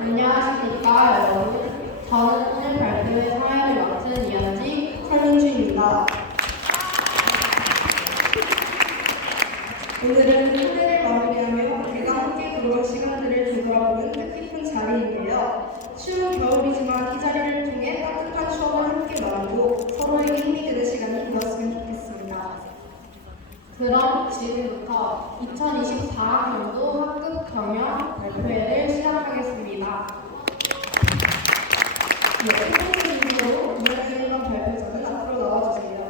안녕하십니까 여러분. 저는 오늘 발표회 사회를 맡은 이현지 설민주입니다. 오늘은 무대를 마무리하며 우리가 함께 그런 시간들을 되돌아보는 뜻깊은 자리인데요. 추운 겨울이지만 이 자리를 통해 따뜻한 추억을 함께 나누고 서로에게 힘이 되는 시간이 되었으면 좋겠습니다. 그럼 지금부터 2024학년도 학급 경영 발표회를 시작하겠습니다. 네, 첫 번째 순서로 2학년 1반 발표자는 앞으로 나와주세요.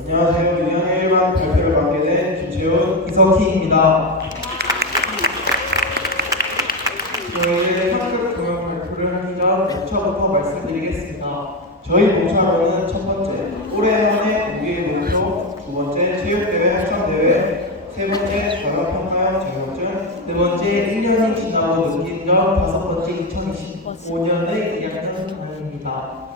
안녕하세요. 2학년 1반 발표를 맡게 된 김채훈 이석희입니다. 저희의 학급 경영 발표를 하기 전 목차부터 말씀드리겠습니다. 저희 목차로는 첫 번째, 올해 한해 우리의 목표, 두 번째, 체육대회, 합창대회, 세 번째, 전화평가형 자격증, 네 번째, 1년이 지나고 느낀 점, 다섯 번째, 2025년의 2학년 반입니다.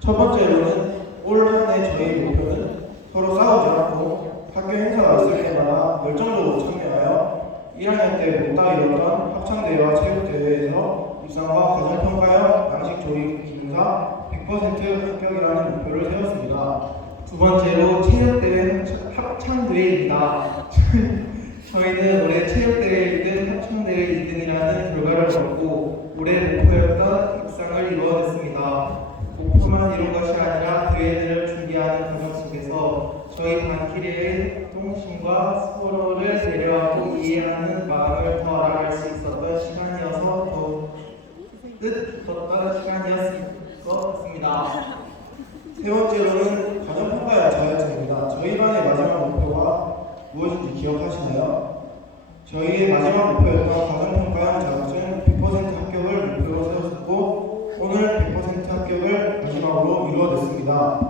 첫 번째로는 올 한해 저희 목표는 서로 싸우지 않고 학교 행사가 있을 때마다 열정적으로 참여하여 1학년 때 못다 이뤘던 합창대회와 체육대회에서 입상과 가정평가형 양식조리 기능사 100% 합격이라는 목표를 세웠습니다. 두 번째로 체육대회 합창대회입니다. 저희는 올해 체육대회 1등, 합창대회 2등이라는 결과를 얻고 올해 목표였던 입상을 이루어냈습니다. 목표만 이룬 것이 아니라 대회를 준비하는 과정 속에서 저희 반끼리의 통심과 서로를 배려하고 이해하는 마음을 더 알아갈 수 있었던 시간이어서 더욱 뜻깊었던 시간이었을 것 같습니다. 세 번째로는 가정평가형 자격증입니다. 저희 반의 마지막 목표가 무엇인지 기억하시나요? 저희의 마지막 목표였던 가정평가형 자격증 100% 합격을 목표로 세웠었고 오늘 100% 합격을 마지막으로 이루어냈습니다.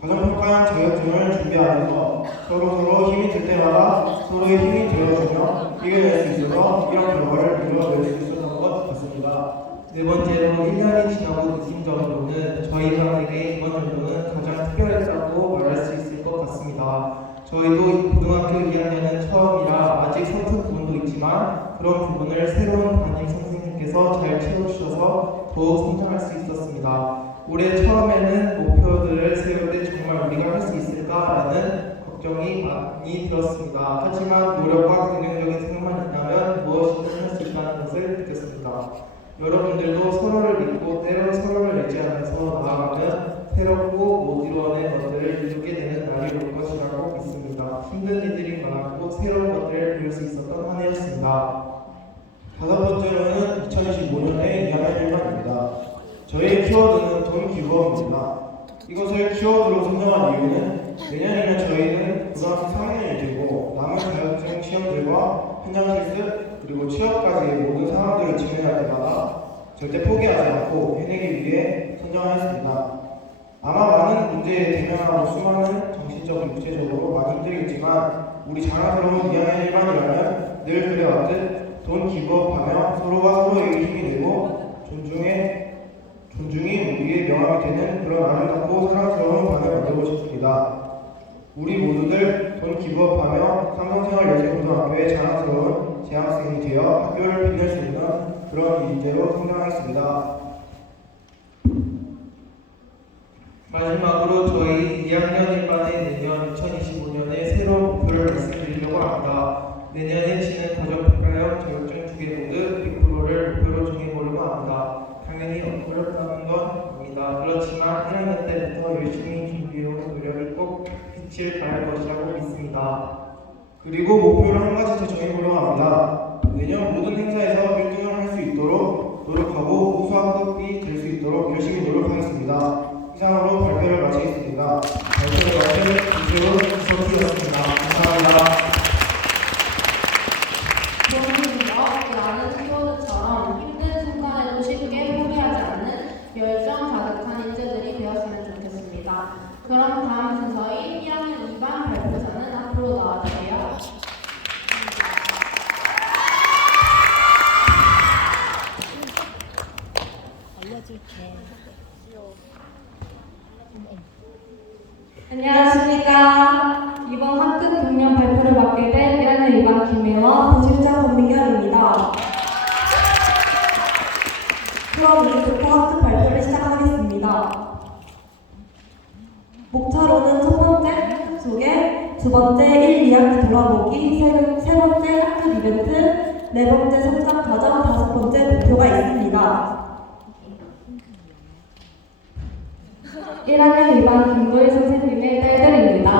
가정평가형 자격증을 준비하면서 서로 힘이 들 때마다 서로의 힘이 되어주며 이겨낼 수 있어서 이런 결과를 이루어낼 수 있었던 것 같습니다. 네 번째로 1년이 지나고 느낀 점으로는 저희 반에게 이번 정도는 가장 특별했다고 말할 수 있을 것 같습니다. 저희도 고등학교 2학년은 처음이라 아직 서툰 부분도 있지만 그런 부분을 새로운 담임 선생님께서 잘 채워주셔서 더욱 성장할 수 있었습니다. 올해 처음에는 목표들을 세울 때 정말 우리가 할 수 있을까라는 걱정이 많이 들었습니다. 하지만 노력과 긍정적인 생각만 있다면 무엇이든 할 수 있다는 것을 느꼈습니다. 여러분들도 서로를 믿고 때론 서로를 의지하면서 나아가면 새롭고 못 이루어낸 것들을 이루게 되는 날이 올 것이라고 믿습니다. 힘든 일들이 많았고 새로운 것들을 배울 수 있었던 한 해였습니다. 다섯 번째로는 2025년의 2학년 1반입니다. 저희의 키워드는 돈 기부업입니다. 이것을 키워드로 선정한 이유는 내년이면 저희는 고등학교 3학년이 되고 남은 자격증 시험들과 현장 실습 그리고 취업까지의 모든 상황들을 직면할 때마다 절대 포기하지 않고 해내기 위해 선정하였습니다. 아마 많은 문제에 대면하고 수많은 정신적으로 육체적으로 많이 힘들겠지만 우리 자랑스러운 2학년 1반이라면 늘 그래왔듯 돈 기부업하며 서로가 서로에게 힘이 되고 존중이 우리의 명함이 되는 그런 아름답고 사랑스러운 반을 만들고 싶습니다. 우리 모두들 돈 기부업하며 삼성생활예술고등학교의 자랑스러운 재학생이 되어 학교를 빛낼 수 있는 그런 인재로 성장하겠습니다. 마지막으로 저희 2학년 1반의 내년 2025년에 새로운 목표를 말씀드리려고 합니다. 내년에 치는 가정평가형 자격증 2개 모두 100%를 목표로 정해보려고 합니다. 당연히 어렵다는 건 압니다. 그렇지만 1학년 때부터 열심히 준비해온 노력이 꼭 빛을 발할 것이라고 믿습니다. 그리고 목표를 한 가지 더 정해보려고 합니다. 내년 모든 행사에서 1등을 할 수 있도록 노력하고 우수학급이 될 수 있도록 열심히 노력하겠습니다. 이상으로 발표를 마치겠습니다. 발표를 맡은 이재훈 수석이었습니다. 감사합니다. 나는 키워드처럼 힘든 순간에도 쉽게 포기하지 않는 열정 가득한 인재들이 되었으면 좋겠습니다. 그럼 다음 순서인 1학년 2반 발표자는 앞으로 나와주세요. 안녕하십니까. 이번 학급 경력 발표를 맡게 된 1학년 2반 김혜원 부실장 권민경입니다. 그럼 이제부터 학급 발표를 시작하겠습니다. 목차로는 첫 번째 학급 소개, 두 번째 1, 2학기 돌아보기, 세 번째 학급 이벤트, 네 번째 성장 과정, 다섯 번째 목표가 있습니다. 1학년 2반 김도희 선생님의 딸들입니다.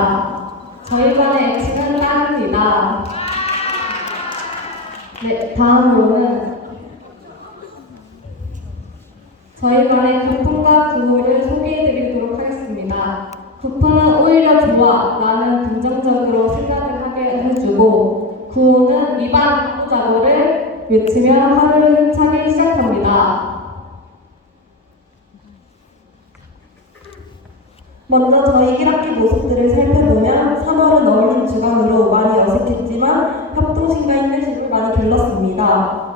저희 반의 애칭은 딸입니다. 네, 다음으로는 저희 반의 부푼과 구호를 소개해드리도록 하겠습니다. 부푼은 오히려 좋아 라는 긍정적으로 생각을 하게 해주고, 구호는 2반 자고를 외치며 하루를 힘차게 시작합니다. 먼저 저희 1학기 모습들을 살펴보면 3월은 어울린 주간으로 많이 어색했지만 협동심과 인내심을 많이 길렀습니다.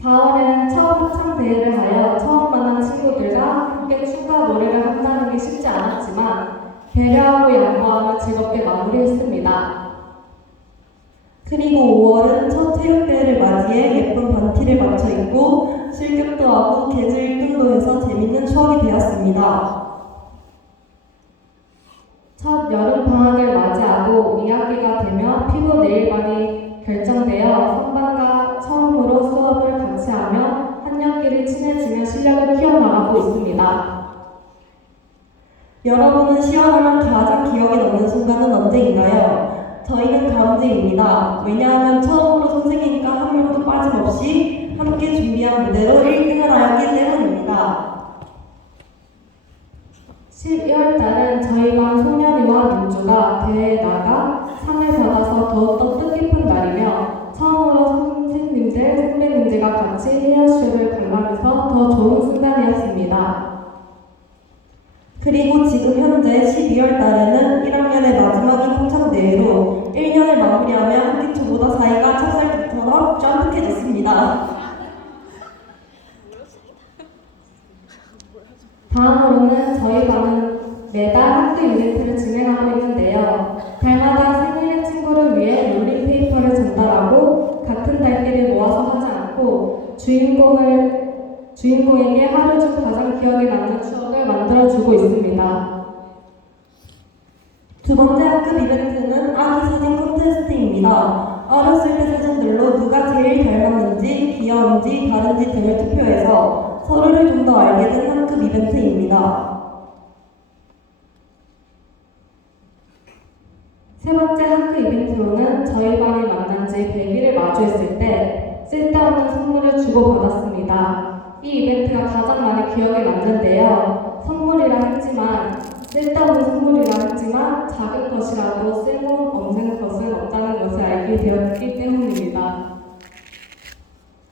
(4월에는) 처음 합창대회를 하여 처음 만난 친구들과 함께 춤과 노래를 한다는 게 쉽지 않았지만 배려하고 양보하며 즐겁게 마무리했습니다. 그리고 5월은 첫 체육대회를 맞이해 예쁜 반티를 맞춰 입고 실격도 하고 개주 1등도 해서 재밌는 추억이 되었습니다. 첫 여름방학을 맞이하고 2학기가 되며 피부 네일반이 결정되어 선반과 처음으로 수업을 같이 하며 학년끼리 친해지며 실력을 키워나가고 있습니다. 여러분은 시험하면 가장 기억에 남는 순간은 언제인가요? 저희는 가운데입니다. 왜냐하면 처음으로 선생님과 한 명도 빠짐없이 함께 준비한 무대로 1등을 하였기 때문입니다. 12월 달은 저희 반 소년이와 민주가 대회에 나가 상을 받아서 더욱더 뜻깊은 날이며 처음으로 선생님들, 선배님들과 같이 헤어쇼를 관람해서 더 좋은 순간이었습니다. 그리고 지금 현재 12월 달에는 1학년의 마지막인 합창대회로 1년을 마무리하며 학기 초보다 사이가 찹쌀국처럼 쫀득해졌습니다. 다음으로는 저희 반은 매달 학교 이벤트를 진행하고 있는데요. 달마다 생일의 친구를 위해 롤링페이퍼를 전달하고 같은 달끼를 모아서 하지 않고 주인공에게 하루 중 가장 기억에 남는 추억을 만들어주고 있습니다. 두 번째 학급 이벤트는 아기 사진 콘테스트입니다. 어렸을 때 사진들로 누가 제일 닮았는지, 귀여운지, 다른지 등을 투표해서 서로를 좀 더 알게 된 학급 이벤트입니다. 세 번째 학급 이벤트로는 저희 반이 만난 지 100일을 마주했을 때 쓸데없는 선물을 주고받았습니다. 이 이벤트가 가장 많이 기억에 남는데요. 선물이라 했지만 쓸데없는 선물이라 했지만 작은 것이라도 쓸모없는 것은 없다는 것을 알게 되었기 때문입니다.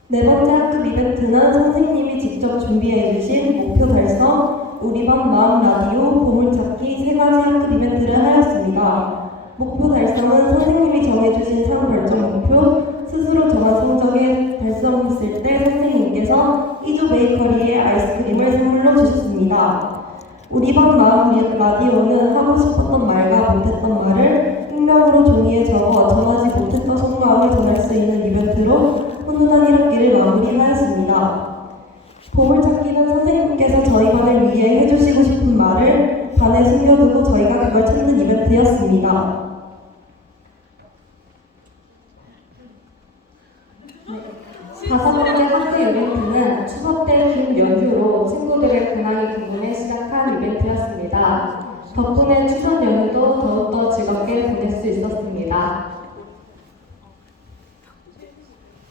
네 번째 학급 이벤트는 선생님이 직접 준비해 주신 목표 달성, 우리 반 마음 라디오, 보물찾기 세 가지 학급 이벤트를 하였습니다. 목표 달성은 선생님이 정해주신 상 발전 목표, 스스로 정한 성적에 달성했을 때 선생님께서 이조 베이커리의 아이스크림을 선물로 주셨습니다. 우리 반 마음 라디오는 하고 싶었던 말과 못했던 말을 있습니다. 다섯 번째 학교 이벤트는 추석 때 긴 연휴로 친구들의 근황이 궁금해 시작한 이벤트였습니다. 덕분에 추석 연휴도 더욱더 즐겁게 보낼 수 있었습니다.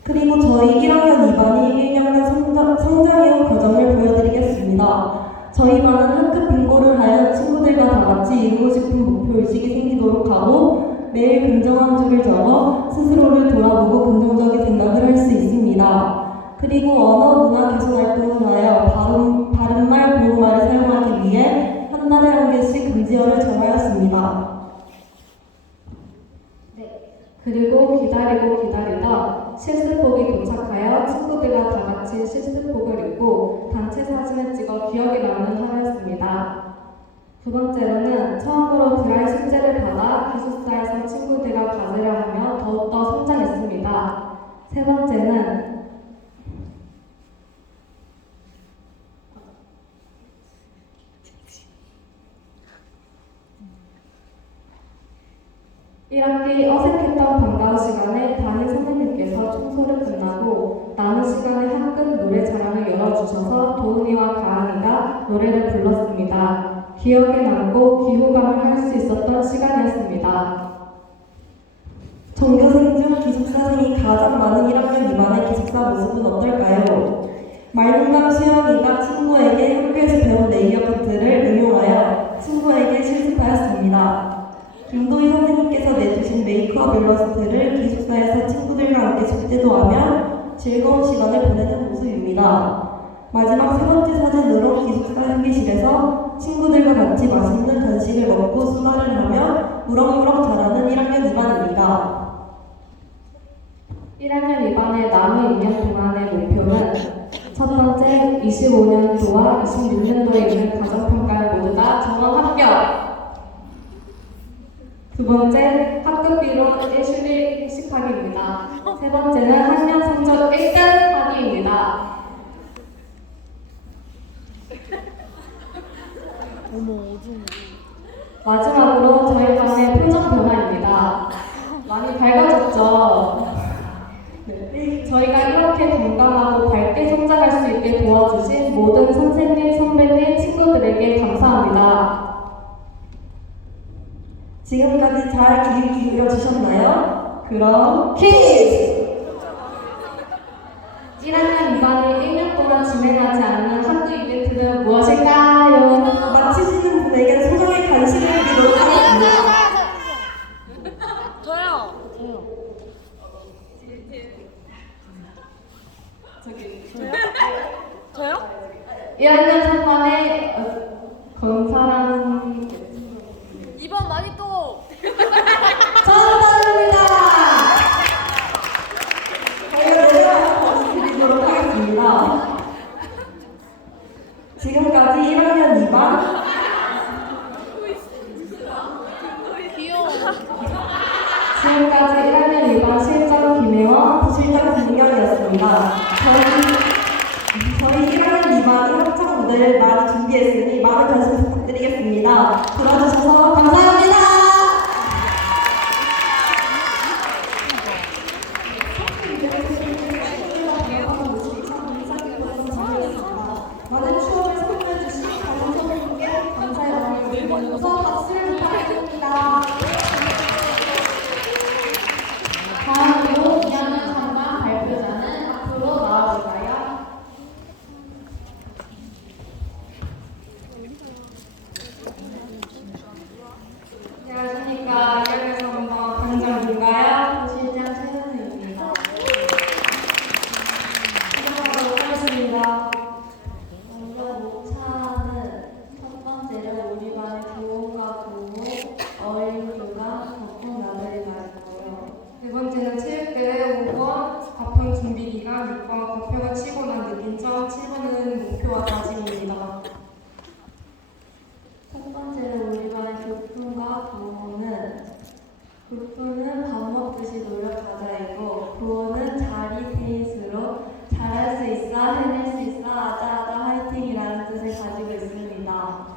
그리고 저희 1학년 2반이 1년간 성장해온 과정을 보여드리겠습니다. 저희 반은 학급 빙고를 하여 친구들과 다 같이 이루고 싶은 목표의식이 생기도록 하고 매일 긍정한 줄을 적어 스스로를 돌아보고 긍정적인 생각을 할 수 있습니다. 그리고 언어 문화 개선 활동을 하여 바른말, 고운말을 사용하기 위해 한 달에 한 개씩 금지어를 정하였습니다. 그리고 기다리고 기다리다 실습복이 도착하여 친구들과 다 같이 실습복을 입고 단체 사진을 찍어 기억에 남는 하루였습니다. 두 번째로는 처음으로 드라이 숙제를 받아 기숙사에서 친구들과 과제를 하며 더욱더 성장했습니다. 세 번째는 1학기 어색했던 방과후 시간에 담임 선생님께서 청소를 끝나고 남은 시간에 학급 노래 자랑을 열어주셔서 도훈이와 가은이가 노래를 불렀습니다. 기억에 남고 기호감을 할 수 있었던 시간이었습니다. 전교생 중 기숙사생이 가장 많은 1학년 2반의 기숙사 모습은 어떨까요? 말농담 수연이가 친구에게 학교에서 배운 레이어 커트를 응용하여 친구에게 실습하였습니다. 김도희 선생님께서 내주신 메이크업 일러스트를 기숙사에서 친구들과 함께 숙제도 하며 즐거운 시간을 보내는 모습입니다. 마지막 세 번째 사진으로 기숙사 휴게실에서 친구들과 같이 맛있는 간식을 먹고 수다를 하며 무럭무럭 자라는 1학년 2반입니다. 1학년 2반의 남은 2년 동안의 목표는 첫 번째, 25년도와 26년도에 있는 가정평가를 모두 다 정원 합격! 두 번째, 학급비로 일주일 회식하기입니다. 세 번째는 학년 성적 1등 하기입니다. 마지막으로 저희 반의 표정 변화입니다. 많이 밝아졌죠? 네. 저희가 이렇게 건강하고 밝게 성장할 수 있게 도와주신 모든 선생님, 선배님, 친구들에게 감사합니다. 지금까지 잘 귀 기울여 주셨나요? 그럼 퀴즈! 1학년 2반이 1년 동안 진행하지 않는 학교 이벤트는 무엇일까요? 마치시는 분에게 소정의 간식을 드리도록 하겠습니다. 저요? 1학년 3반의 권사랑 2번 많이 또 정답입니다. 저희가 내려가서 드리도록 하겠습니다. 지금까지 1학년 2반 귀여워. 지금까지 1학년 2반 실장 김혜원, 부실장 김경이었습니다. 저희 1학년 2반이 합창 무대를 많이 준비했으니 많은 관심 부탁드리겠습니다. 들어주셔서 감사합니다. 많은 추억을 선물해주신 다른 선생님께 감사의 마음을 들면서 박수를 부탁드립니다. 다음으로 2학년 3반 발표자는 앞으로 나와볼까요? 안녕하십니까. 2학년 3반 반장인가요? 실장 최현우입니다. 시작하도록 하겠습니다. 먼저 목차는 첫 번째로 우리 반의 교우가 교우, 어린이교가 덕분 나들이가 있고요. 네 번째는 체육대회 5번 가평 준비기간 6번 가평을 치고 난 느낀 점 7번은 목표와 다짐입니다. 첫 번째로 우리 반의 교훈과 구호는 교훈은 밥 먹듯이 노력하자이고 구호는 자리 테니스로 잘할 수 있어, 해낼 수 있어, 아자아자 화이팅이라는 뜻을 가지고 있습니다.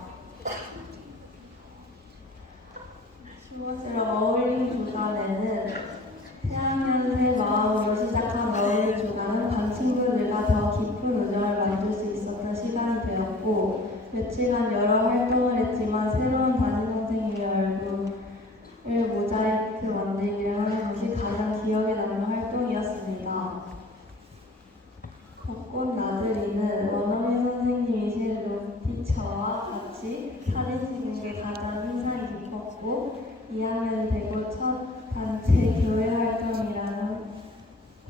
두 번째 며칠간 여러 활동을 했지만 새로운 담임 선생님의 얼굴을 모자이크 만들기를 하는 것이 가장 기억에 남는 활동이었습니다. 벚꽃 나들이는 원어민 선생님이신 룸티처와 같이 사진 찍는 게 가장 인상이 깊었고 2학년 되고 첫 단체 교회 활동이라는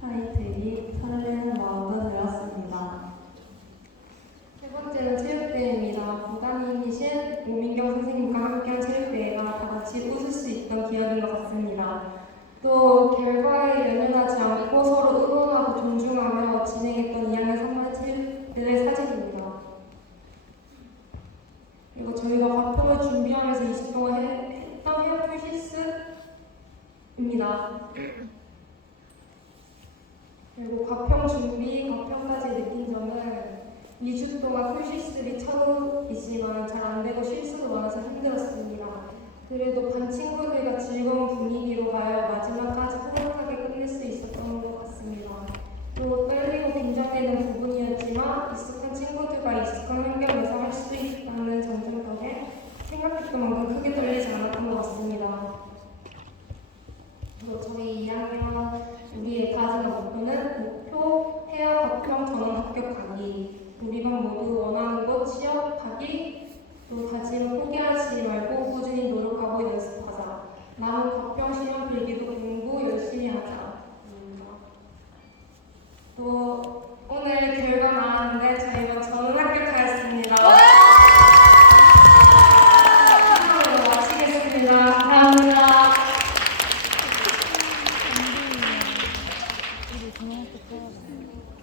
타이틀이 설레는 마음도 들었습니다. 세 번째는 체육대회입니다. 부담임이신 오민경 선생님과 함께한 체육대회가 다 같이 웃을 수 있던 기억인 것 같습니다. 또 결과에 연연하지 않고 서로 응원하고 존중하며 진행했던 2학년 3반 체육대회 사진입니다. 그리고 저희가 과평을 준비하면서 20동안 했던 헤어풀 실습입니다. 그리고 과평 준비, 과평까지 느낀 점은 2주 동안 풀 실습이 처음이지만 잘 안 되고 실수도 많아서 힘들었습니다. 그래도 반 친구들과 즐거운 분위기로 가야 마지막까지 호락하게 끝낼 수 있었던 것 같습니다. 또 떨리고 긴장되는 부분이었지만 익숙한 친구들과 익숙한 환경에서 할 수 있다는 장점 덕에 생각했던 만큼 크게 떨리지 않았던 것 같습니다. 그리고 저희 2학년 우리의 가진 목표 헤어 과평 전원 합격하기. 우리 반 모두 원하는 곳 취업하기. 또 다짐을 포기하지 말고 꾸준히 노력하고 연습하자. 남은 과평 시험 필기도 공부 열심히 하자. 또 오늘 결과 나왔는데 저희가 전원 합격하였습니다. 시험을 마치겠습니다. 감사합니다.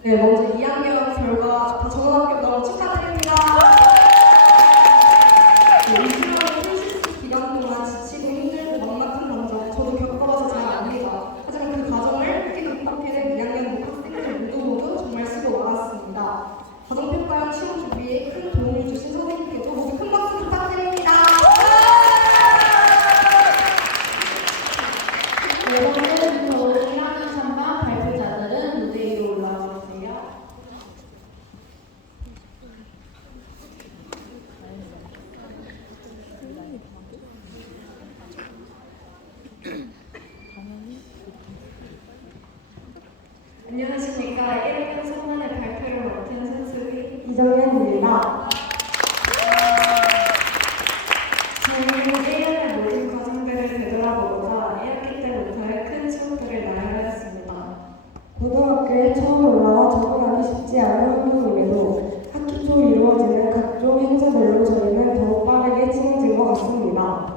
네, 먼저 2학년 결과 다 전원 합격 너무 축하드립니다. 네, 2주간 풀실습 기간 동안 지치고 힘들고 막막한 감정 저도 겪어봐서 잘 압니다. 하지만 그 과정을 함께 극복해낸 2학년 학생들 모두 정말 수고 많았습니다. 과정평가랑 시험 준비에 큰 도움을 주신 선생님께도 모두 큰 박수 부탁드립니다. 네 번째부터 1학년 3반 발표자들은 무대 위로 올라와 주세요. 안녕하십니까. 1학년 3반의 발표를 맡은 선수의 이정현입니다. 저희는 1년의 모든 과정들을 되돌아보고자 1학기 때부터의 큰 수업들을 나열하였습니다. 고등학교에 처음 올라와 적응하기 쉽지 않은 환경임에도 학기 초 이루어지는 각종 행사들로 저희는 더욱 빠르게 친해진 것 같습니다.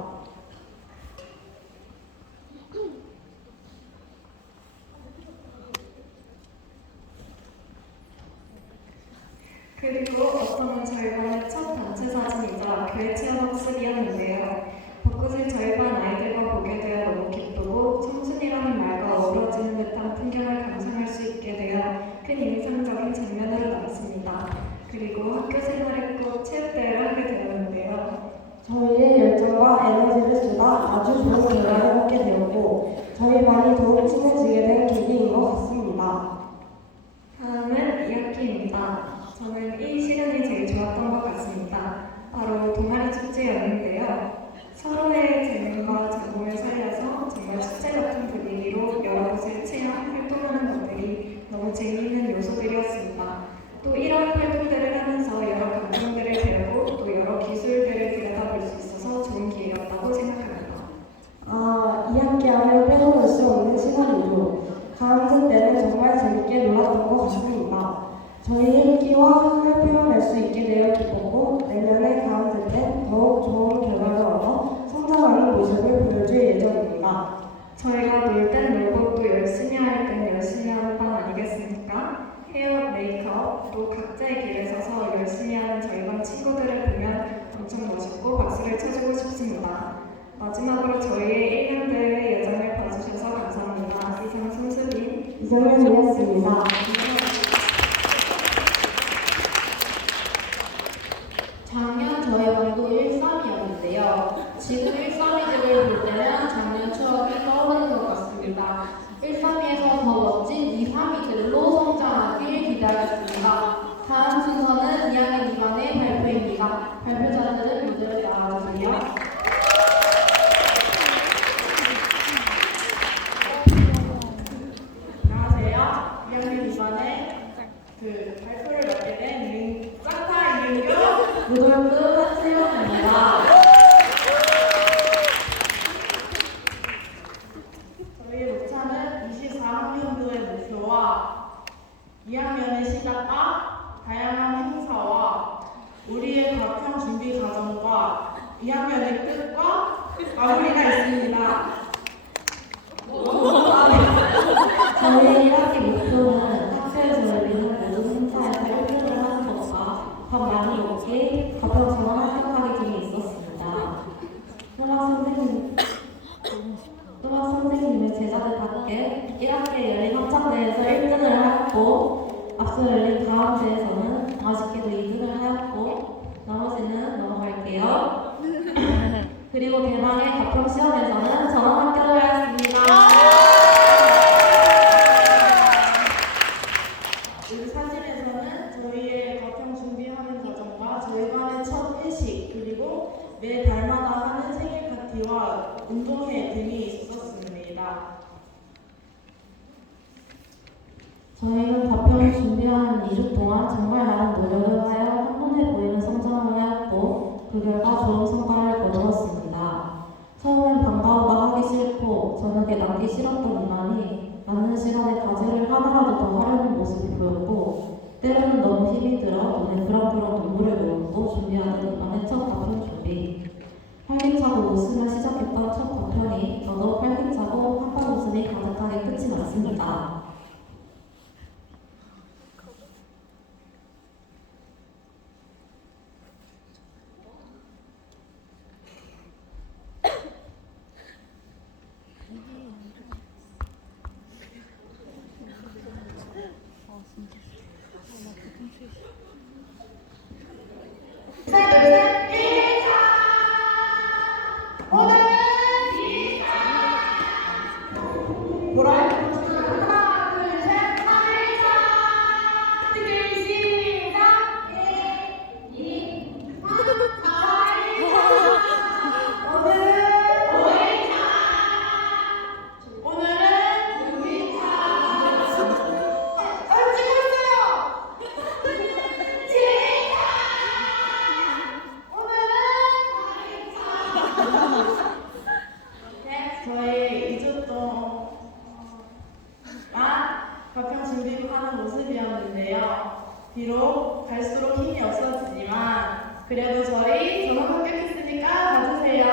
그리고 어쩌면 저희 반의 첫 단체 사진이자 교회 체험 학습이었는데요. 벚꽃을 저희 반 아이들과 보게 되어 너무 기쁘고 청순이라는 말과 어우러지는 듯한 풍경을 감상할 수 있게 되어 큰 인상적인 장면으로 남습니다. 그리고 학교 생활에 꼭 체육대회를 하게 되었는데요. 저희의 열정과 에너지를 쏟아 아주 좋은 결과를 얻게 되었고 저희 반이 더욱 친해지게 된 계기인 것 같습니다. 다음은 2학기입니다. 저는 이 시간이 제일 좋았던 것 같습니다. 바로 동아리 축제였는데요. 서로의 재능과 작품을 살려서 정말 축제 같은 분위기로 여러 곳을 체험, 활동하는 것들이 너무 재미있는 요소들이었습니다. 또 이런 활동들을 하면서 여러 감정들을 배우고 또 여러 기술들을 들여다볼 수 있어서 좋은 기회였다고 생각합니다. 2학기 하면 빼놓을 수 없는 시간이죠. 가음새 때는 정말 재밌게 놀았던 것 같습니다. 저희 인기와 활표를 낼 수 있게 되어 기뻤고 내년에 가음새 때 더욱 좋은 결과를 얻어 성장하는 모습을 보여줄 예정입니다. 저희가 놀 땐 놀고 또 열심히 할 땐 열심히 하는 반 아니겠습니까? 헤어, 메이크업, 또 각자의 길에 서서 열심히 하는 저희 반 친구들을 보면 엄청 멋있고 박수를 쳐주고 싶습니다. 마지막으로 저희의 1년 대회 예정을 봐주셔서 감사합니다. 이상 손수빈 이정현이었습니다. 작년 저희 반도 1.3이었는데요. 지금 1.3이들을 볼 때는 작년 추억이 떠오르는 것 같습니다. 1.3이에서 더 멋진 2.3이들로 성장하길 기대하겠습니다. 다음 순서는 2학년 2반의 발표입니다. 발표 마무리가 있습니다. 저희 1학기 목표는 학교에서 열리는 모든 행사에서 1등을 하는 것과 밥 많이 먹기, 가평 전원 합격하기 등이 있었습니다. 음악 선생님의 제자들답게 1학기에 열린 합창대회에서 1등을 하였고, 앞서 열린 다음 대회에서는 아쉽게도 2등을 하였고, 나머지는 넘어갈게요. 그리고 대망의 가평 시험에서는 전원 합격을 하였습니다. 이 사진에서는 저희의 가평 준비하는 과정과 저희 반의 첫 회식 그리고 매 달마다 하는 생일 파티와 운동회 등이 있었습니다. 저희는 가평을 준비하는 2주 동안 정말 많은 노력을 하여 한눈에 보이는 성장을 하였고 그 결과 좋은 성과를 거두었습니다. 처음엔 방과후가 하기 싫고 저녁에 남기 싫었던 이만이 남는 시간에 과제를 하나라도 더 하려는 모습이 보였고 때로는 너무 힘이 들어 눈에 그렁그렁 눈물을 머금고 준비하는 이만의 첫 가평 준비. 활기차고 웃으며 시작했던 첫 가평이 더더욱 활기차고 한판 웃음이 가득하게 끝이 났습니다. 저희 2주 동안 가평 준비하는 모습이었는데요. 비록 갈수록 힘이 없어지지만 그래도 저희 전원 합격했으니까 봐주세요.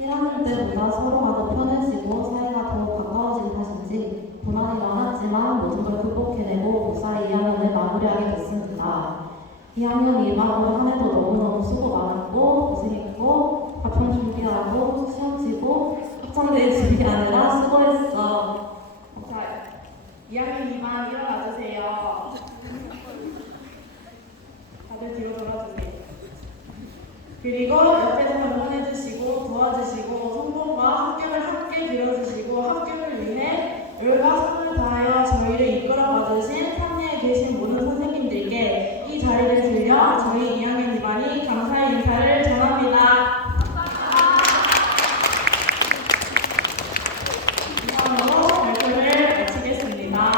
1학년 때보다 서로가 더 편해지고 사이가 더욱 가까워진 탓인지 불안이 많았지만 모든 걸 극복해내고 무사히 2학년을 마무리하게 됐습니다. 2학년 2반으로 한 해도 너무너무 수고 많았고 고생했고 가평 준비하고 시험 치고 합창대회 준비하느라 수고했어. 자, 2학년 2반 일어나주세요. 다들 뒤로 돌아주세요. 그리고 옆에서 응원해주시고 도와주시고 성공과 합격을 함께 빌어주시고 합격을 위해 열과 성을 다하여 저희를 이끌어가주신 선예에 계신 모든 선생님들께 이 자리를 빌려 저희 2학년 2반이 감사의 인사를 전합니다. 이상으로 발표를 마치겠습니다.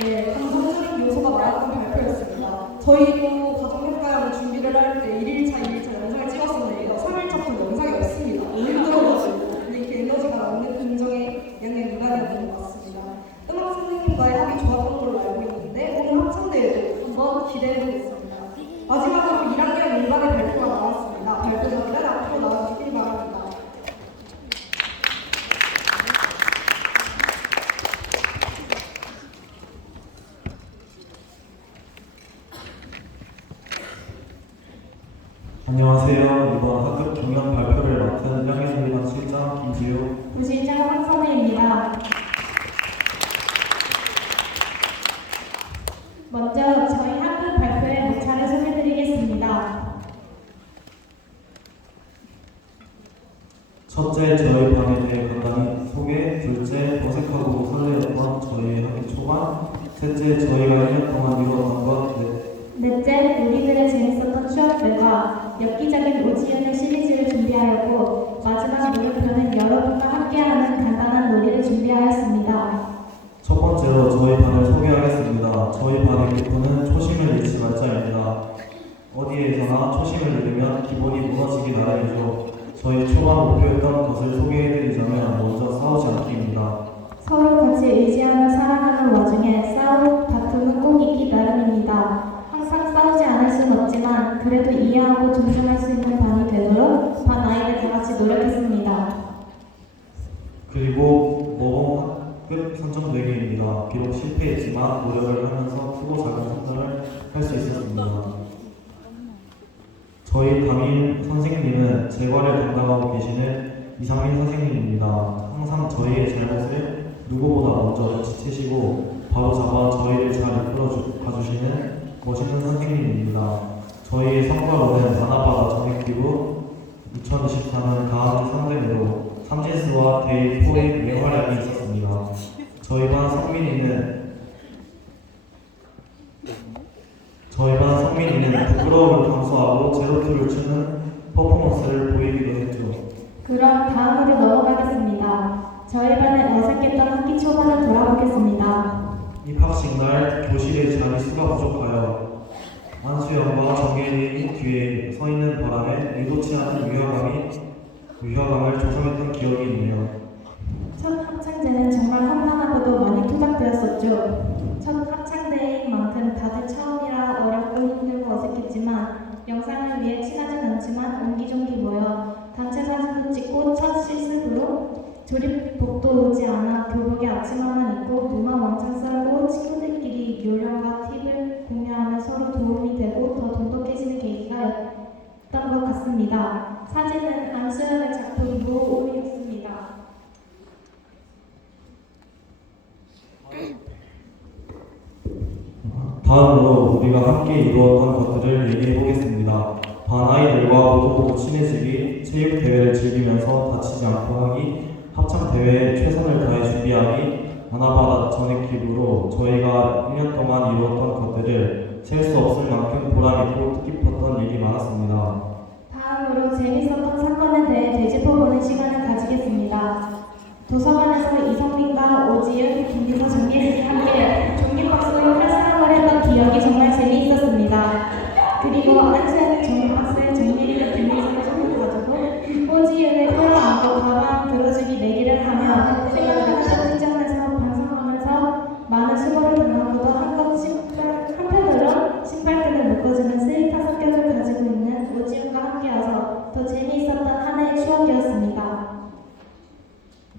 네, 감동적인 요소가 많았던 발표였습니다. 저희도 가정평가원 준비를 할 때 1일차, 2일차 영상을 찍었었는데요. 3일차부터 영상이 없습니다. 너무 힘들어가지고. 근데 이렇게 에너지가 남는 긍정의 양의 미간이었던 것 같습니다. 음악 선생님과의 합이 좋았던 걸로 알고 있는데 오늘 합창대회도 한번 기대해보겠습니다. 마지막으로 1학년 1반의 발표가 나왔습니다. 발표자들은 앞으로 나와주시길 바랍니다. 안녕하세요. 이번 학급 경연 발표를 맡은 1학년 1반 실장 김지우. 부실장 황선혜입니다. 먼저 저희 학급 발표의 목차를 소개드리겠습니다. 첫째, 저희 반에 대해 간단히 소개. 둘째, 어색하고 설레었던 저희 학기 초반. 셋째, 저희가 1년 동안 이루었던 것. 넷째, 우리들의 재밌었던 추억들과 엽기적인 오지연의 시리즈를 준비하였고 마지막 물음표는 여러분과 함께하는 간단한 놀이를 준비하였습니다. 첫 번째로 저희 반을 소개하겠습니다. 저희 반의 기포는 초심을 잃지 말자입니다. 어디에서나 초심을 잃으면 기본이 무너지기 나름이죠. 저희 초반 목표였던 것을 소개해드리자면 먼저 싸우지 않기입니다. 서로 같이 의지하며 살아가는 와중에 싸우고 다툼은 꼭 같습니다. 항상 싸우지 않을 수는 없지만 그래도 이해하고 존중할 수 있는 반이 되도록 반 아이들 다 같이 노력했습니다. 그리고 모범학급 선정대회입니다. 비록 실패했지만 노력을 하면서 크고 작은 성과를 할 수 있었습니다. 저희 담임 선생님은 재과를 담당하고 계시는 이상민 선생님입니다. 항상 저희의 잘못을 누구보다 먼저 눈치채시고 바로 잡아 저희를 잘 이끌어 가주시는 멋있는 선생님입니다. 저희의 성과로는 하나바다 전액기부 2024년 가을 상대로 삼진스와 데이 4의 맹활약이 있었습니다. 저희 반 성민이는 부끄러움을 감수하고 제로투를 추는 퍼포먼스를 보이기도 했죠. 그럼 다음으로 넘어가겠습니다. 저희 반의 어색했던 학기 초반을 돌아보겠습니다. 입학식 날 교실에 자리 수가 부족하여 안수영과 정예린이 뒤에 서 있는 바람에 의도치 않은 위화감을 조성했던 기억이 있네요. 첫 학창제는 정말 한만하고도 많이 투닥되었었죠. 첫 학창대회인 만큼 다들 처음이라 어렵고 힘들고 어색했지만 영상을 위해 친하진 않지만 옹기종기 모여 단체 사진도 찍고 첫 실습으로 조립복도 오지 않아 교복에 앞치마만 입고 눈만 왕창 썰고 친구들끼리 요령과 팁을 공유하며 서로 도움이 되고 더 돈독해지는 계기가 였던 것 같습니다. 사진은 안수현의 작품이고 오미였습니다. 다음으로 우리가 함께 이루었던 것들을 얘기해 보겠습니다. 반 아이들과 모두 친해지기, 체육 대회를 즐기면서 다치지 않고 하기, 합창 대회에 최선을 다해 준비하기, 하나바다 전액 기부로 저희가 1년 동안 이루었던 것들을 셀 수 없을 만큼 보람있고 뜻깊었던 일이 많았습니다. 다음으로 재밌었던 사건에 대해 되짚어보는 시간을 가지겠습니다. 도서관에서 이성민과 오지은, 김기서, 정예린이 함께 종이박스로 활성화를 했던 기억이 정말 재미있었습니다. 그리고 안수현의 종이박스에 정예린의 김기서를 손을 가지고 오지은의 혀를 안고 가방 들어주기 내기를 하며 생각하는 편집점에서 반성하면서 많은 수고를 당하고도 한편으로 신발끈을 묶어주는 스윗한 성격을 가지고 있는 오지은과 함께여서 더 재미있었던 한 해의 추억이었습니다.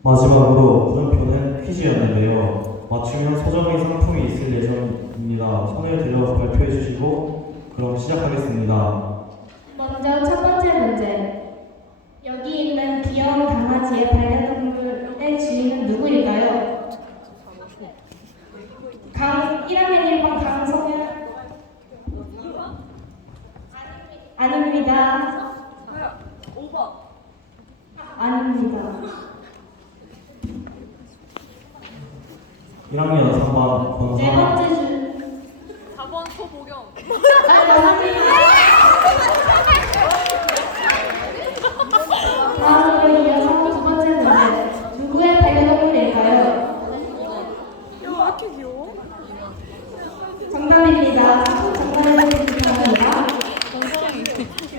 마지막으로 물음표는 퀴즈였는데요. 맞추면 소정의 상품이 있을 예정입니다. 손을 들어 발표해 주시고 그럼 시작하겠습니다. 먼저 첫 번째 문제. 여기 있는 귀여운 강아지의 반려동물의 주인은 누구일까요? 1학년 1번 강성현. 아닙니다. 5번. 아닙니다. 1학년 3번 권선. 네 번째 주. 4번 소보경. 다음으로 이어서 두 번째 문제. 누구의 반려동물일까요? 왜 이렇게 귀여워? 정답입니다. 정답을 드립니다.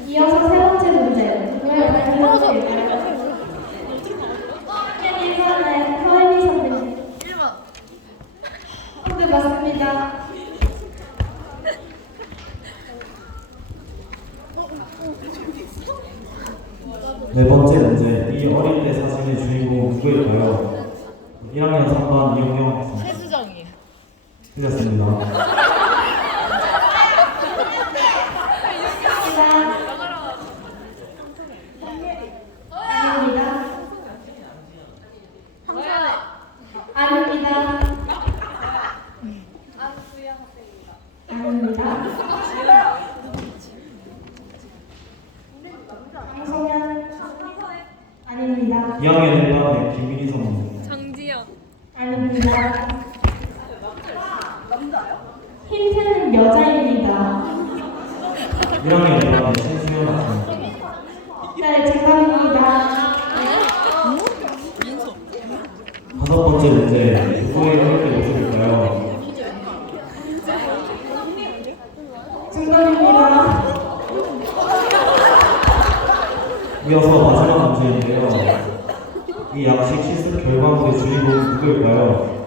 이어서 세 번째 문제. 누구의 반려동물일까요? 1번의 서은이 선생님. 1번. 네, 맞습니다. 네 번째 문제. 이 어릴 때 사진의 주인공은 누구일까요? 1학년 3반 이영경 학생. 최수정이에요. 틀렸습니다. 아닙니다. 아닙니다. 안수야 학생입니다. 아닙니다. 강성현. 아닙니다. 2학년 1반의 김민희 선생님. 장지영. 아닙니다. 힌트는 여자입니다. 1학년 1반의 신수현 학생. 네, 정답입니다. 다섯 번째 문제. 누구의 어릴 때 모습일까요? 정답입니다. 이어서 마지막 문제인데요. 이 양식 실습 결과물의 주인공은 누구일까요?